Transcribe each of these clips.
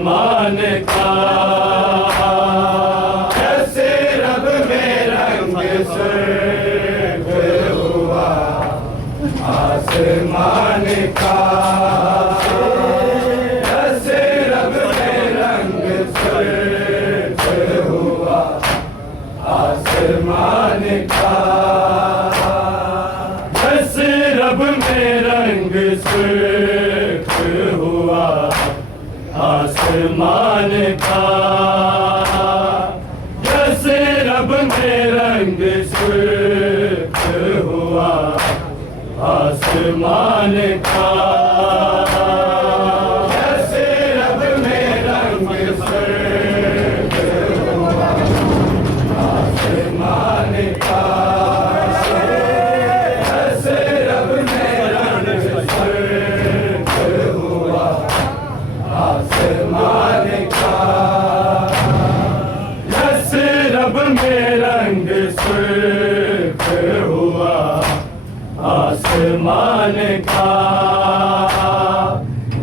आसमान का जैसे रब में रंग सुर्ख हुआ आसमान का जैसे रब में रंग सुर्ख हुआ आसमान का जैसे रब में रंग सुर्ख हुआ आसमान का जैसे रब में रंग सुर्ख हुआ आसमान का जैसे रब में रंग सुर्ख हुआ आसमान का जैसे रब में रंग सुर्ख हुआ आसमान का जैसे रब में रंग सुर्ख हुआ आसमान का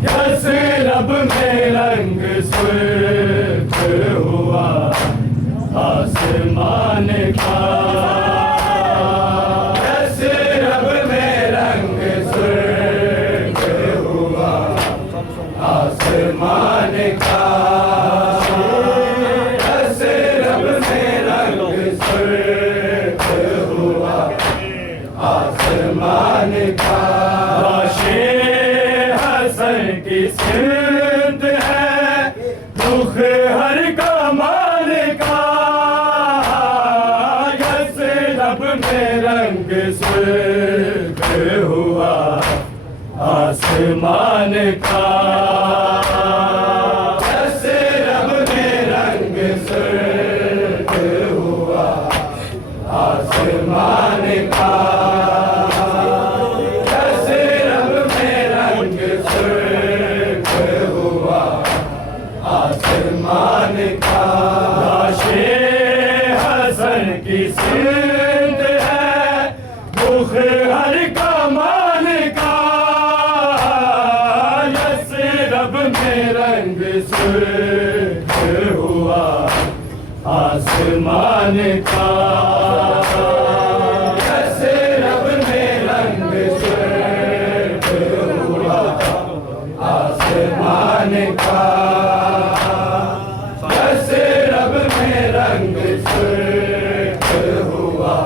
जैसे रब में रंग सुर्ख हुआ आसमान का जैसे रब में रंग सुर्ख हुआ आसमान का जैसे रब में रंग सुर्ख हुआ आसमान का लाशे हसन की सिमत है दुख हर कमाल का जैसे रब में रंग सुर्ख हुआ आसमान का जैसे रब में रंग सुर्ख हुआ आसमान का जैसे रब में रंग सुर्ख हुआ आसमान का लाशे हसन की सिमत है दुख हर कमाल का जैसे रब में रंग सुर्ख हुआ आसमान का जैसे रब में रंग सुर्ख हुआ आसमान का जैसे रब में रंग सुर्ख हुआ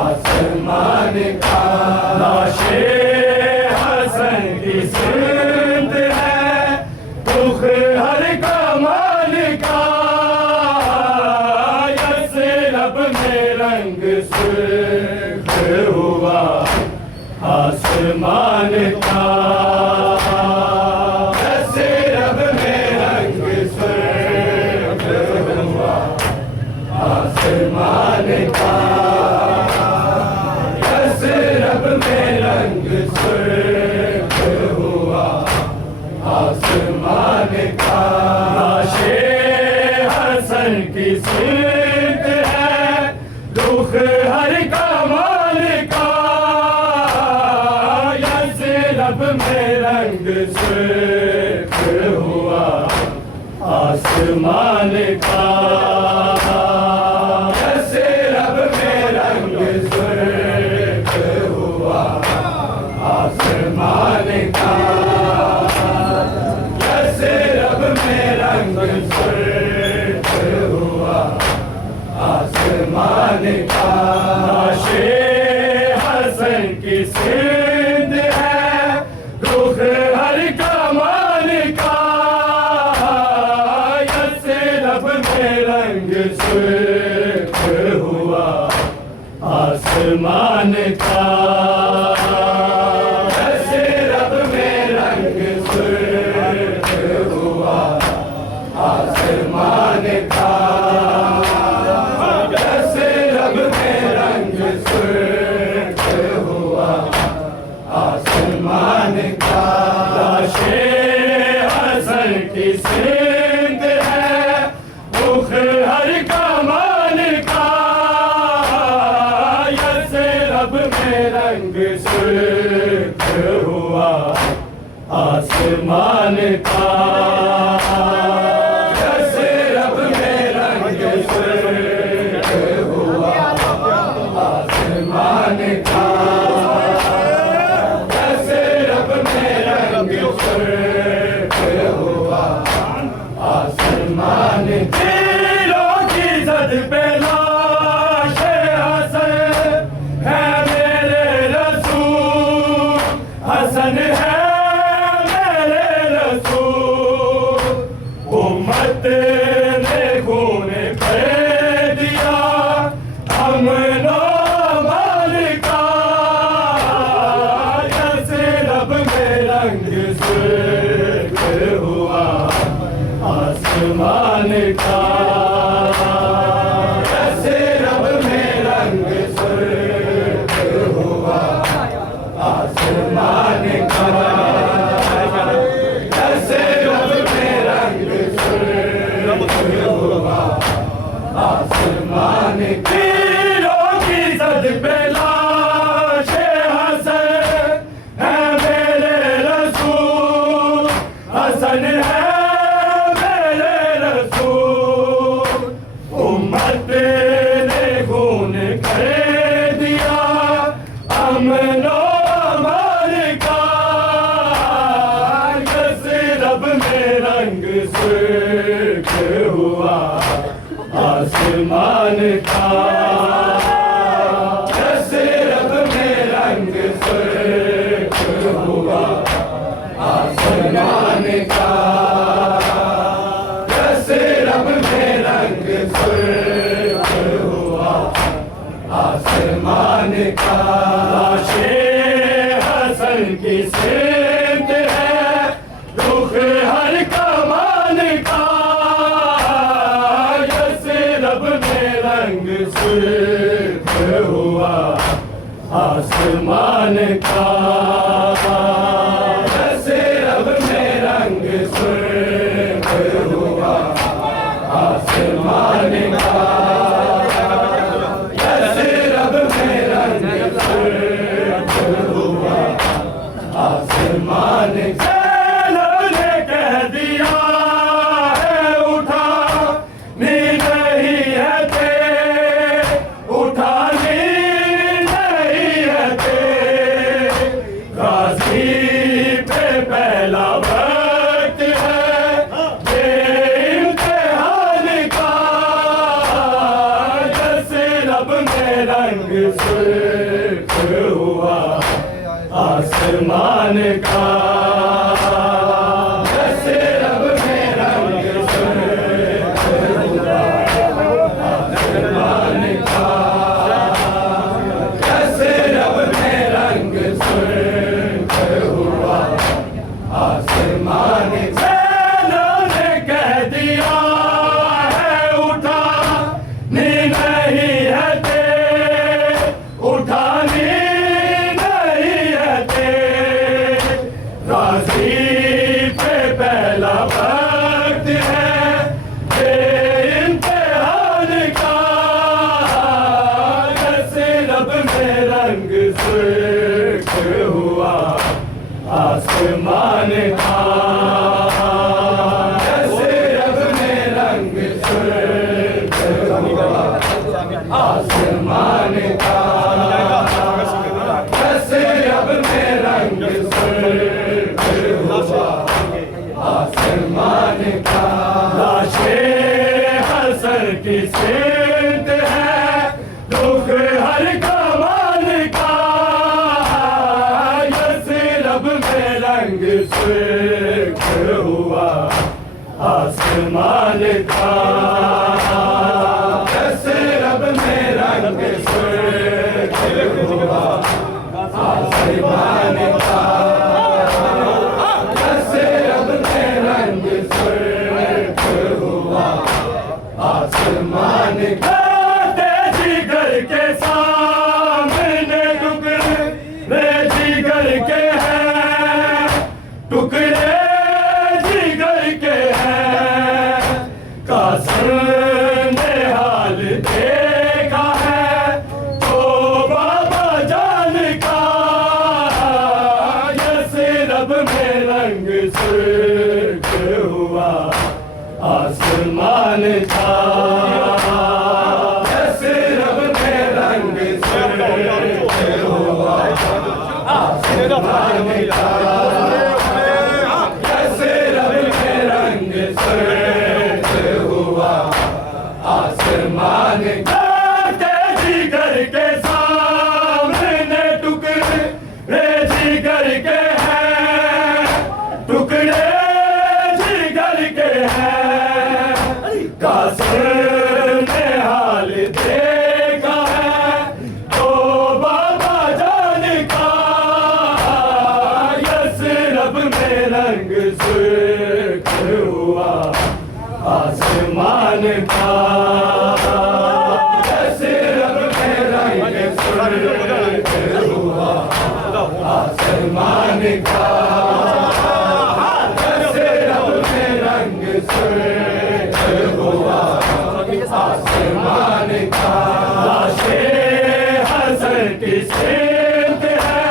आसमान का लाशे हसन की सिमत है दुख हर कमाल का जैसे रब में रंग सुर्ख हुआ आसमान का जैसे रब में रंग सुर्ख हुआ आसमान का जैसे रब में रंग सुर्ख हुआ आसमान का लाशे हसन की सिमत है दुख हर कमाल का जैसे रब में रंग सुर्ख हुआ आसमान का जैसे रब में रंग सुर्ख हुआ आसमान का जैसे रब में रंग सुर्ख हुआ आसमान का लाशे हसन की सिमत है दुख हर कमाल का जैसे रब में रंग सुर्ख हुआ आसमान का जैसे रब में रंग सुर्ख हुआ आसमान का जैसे रब में रंग सुर्ख हुआ आसमान का लाशे हसन की सिमत है दुख हर कमाल का जैसे रब में रंग सुर्ख हुआ आसमान का उम्मत ने खून कर दिया अमनो अमान का, जैसे रब में रंग सुर्ख हुआ आसमान का, जैसे रब में रंग सुर्ख हुआ आसमान का, जैसे रब में रंग सुर्ख हुआ आसमान की। तीरों की जद पे लाशे हसन है मेरे रसूल, हसन है मेरे रसूल, उम्मत ने खून कर दिया अमनो अमान का, जैसे रब में रंग सुर्ख हुआ आसमान का, जैसे रब में रंग सुर्ख हुआ आसमान का, जैसे रब में रंग सुर्ख हुआ आसमान का। लाशे हसन की सिमत है रुख हर कमान का, जैसे रब में रंग सुर्ख हुआ आसमान का, जैसे रब में रंग सुर्ख हुआ आसमान का, जैसे रब में रंग सुर्ख हुआ आसमान का। रब ने कह दिया है उठा नींद नहीं है ते, उठानी नहीं है ते, गाजी पे पहला वक्त है ये इम्तिहान का, जैसे रब में रंग सुर्ख हुआ आसमान का, जैसे रब में रंग सुर्ख हुआ आसमान का, जैसे रब में रंग सुर्ख हुआ आसमान का। ने कह दिया है उठा नींद नहीं है ते, उठानी नहीं है ते, गाजी पे पहला वक्त है ये इम्तिहान का, जैसे रब में रंग सुर्ख हुआ आसमान का, जैसे रब में रंग सुर्ख हुआ आसमान का, जैसे रब में रंग सुर्ख हुआ आसमान का। लाशे हसन की सिमत है दुख हर कमान का, जैसे रब में रंग सुर्ख हुआ आसमान का, जैसे रब में रंग सुर्ख हुआ आसमान का, जैसे रब में रंग सुर्ख हुआ आसमान का। जिगर के सामने टुकड़े जिगर के हैं, टुकड़े जिगर के हैं, कासम ने हाल देखा है तो बाबा जान का, जैसे रब में रंग सुर्ख हुआ आसमान का, जैसे रब में रंग सुर्ख हुआ आसमान का, जैसे रब में रंग सुर्ख हुआ आसमान का। जिगर के सामने टुकड़े जिगर के हैं, टुकड़े जिगर के हैं, कासिर ने हाल देखा है तो बाबा जान का, यसरब में रंग सुर्ख हुआ आसमान का, यसरब में रंग सुर्ख हुआ आसमान का, यसरब में रंग सुर्ख हुआ आसमान का। लाशे हसन की सिमत है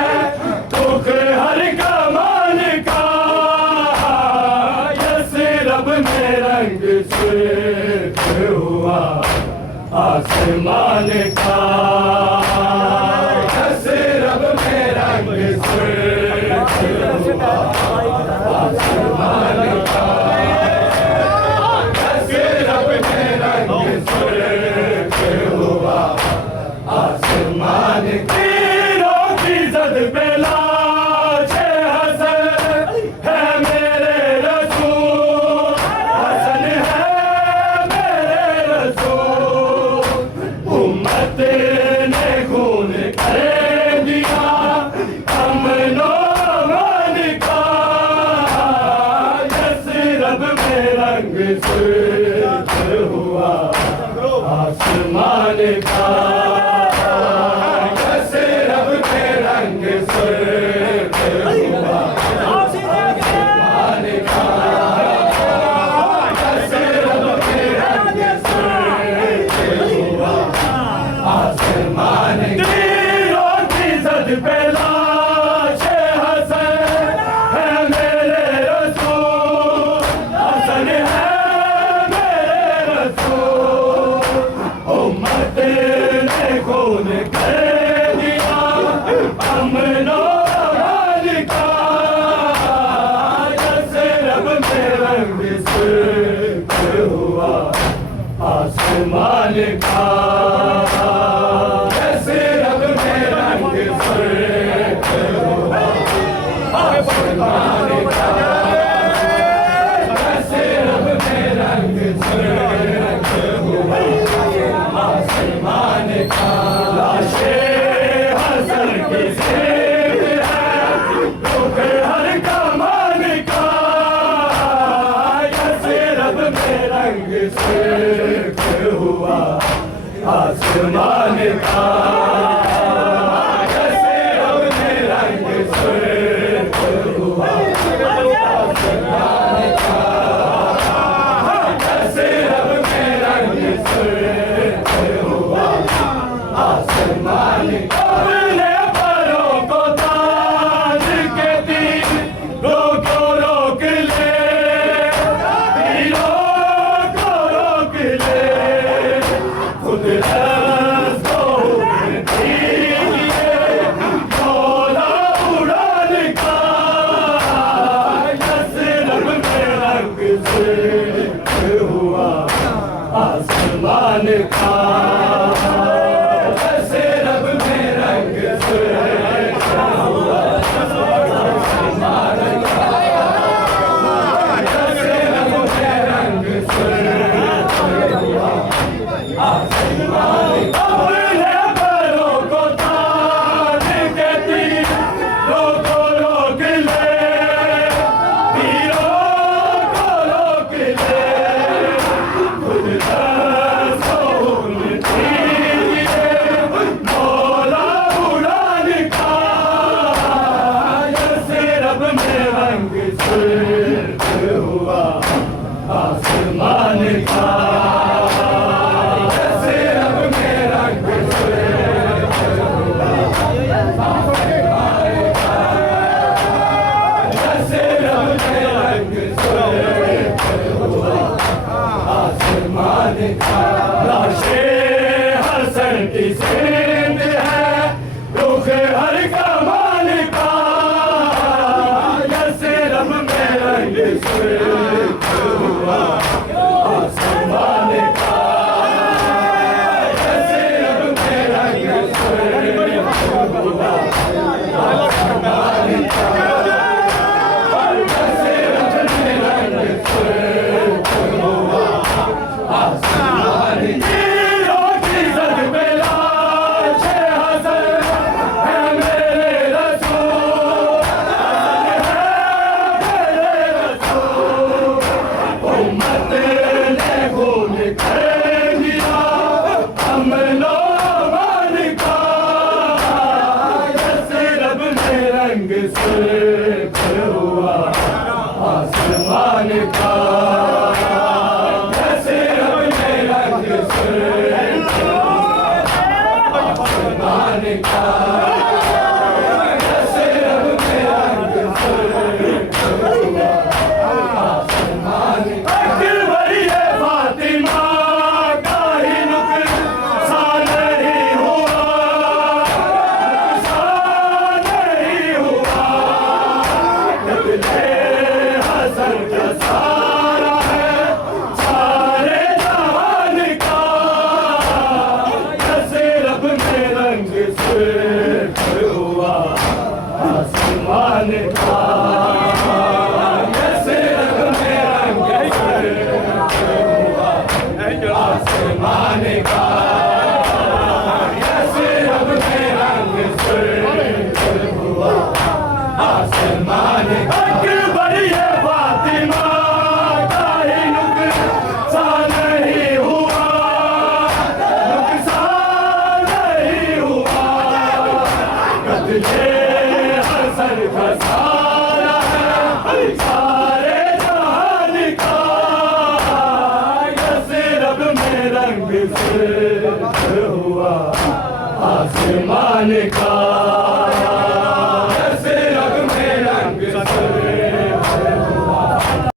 दुख हर कमान का, यसरब में रंग सुर्ख हुआ आसमान का, यसरब में रंग सुर्ख हुआ आसमान का, यसरब में रंग सुर्ख हुआ आसमान का। तीरों की जद पे लाशे हसन है मेरे रसूल, हसन है मेरे रसूल, उम्मत ने खून कर दिया अमनो अमान का, यसरब में रंग सुर्ख हुआ आसमान का, यसरब में रंग सुर्ख हुआ आसमान का, यसरब में रंग सुर्ख हुआ आसमान का। तीरों की जद पे लाशे हसन है मेरे रसूल, हसन है मेरे रसूल, उम्मत ने खून कर दिया अमनो अमान का, यसरब में रंग सुर्ख हुआ आसमान का, यसरब में रंग सुर्ख हुआ आसमान का, यसरब में रंग सुर्ख हुआ आसमान का। लाशे हसन की सिमत है दुख हर कमान का, यसरब में रंग सुर्ख हुआ आसमान का, यसरब में रंग सुर्ख हुआ आसमान का, यसरब में रंग सुर्ख हुआ आसमान का। अपने परों को ताज के तीर रोक ले, तीरों को रोक ले, खुद रस्तो दीजिए मौला उड़ान का, यसरब में रंग सुर्ख हुआ आसमान का, यसरब में रंग सुर्ख हुआ आसमान का, यसरब में रंग सुर्ख हुआ आसमान का। अपने परों को ताज के तीर रोक ले, तीरों को रोक ले, खुद रसूल दीजिए मौला उड़ान का, यसरब में रंग सुर्ख हुआ आसमान का, यसरब में रंग सुर्ख हुआ आसमान का, यसरब में रंग सुर्ख हुआ आसमान का। लाशे हसन की सिमत है दुख हर कमान का, यसरब में रंग सुर्ख हुआ आसमान का, यसरब में रंग सुर्ख हुआ आसमान का, यसरब में रंग सुर्ख हुआ खून कर दिया अमलो मान का, जैसे रब ने रंग सुर्ख हुआ आसमान का, जैसे रब ने रंग सुर्ख हुआ आसमान का, जैसे रब ने रंग सुर्ख हुआ आसमान का। अकबरिए फातिमा का ही नुकसान नहीं हुआ, नुकसान नहीं हुआ, कत्ले हसन का सारा है सारे जहान का, जैसे रब में रंग सुर्ख हुआ आसमान का, जैसे रब में रंग सुर्ख हुआ आसमान का, जैसे रब में रंग सुर्ख हुआ आसमान का। अकबरिए फातिमा का ही नुकसान नहीं हुआ, नुकसान नहीं हुआ, कत्ले हसन का सारा है सारे जहान का, जैसे रब में रंग सुर्ख हुआ आसमान का।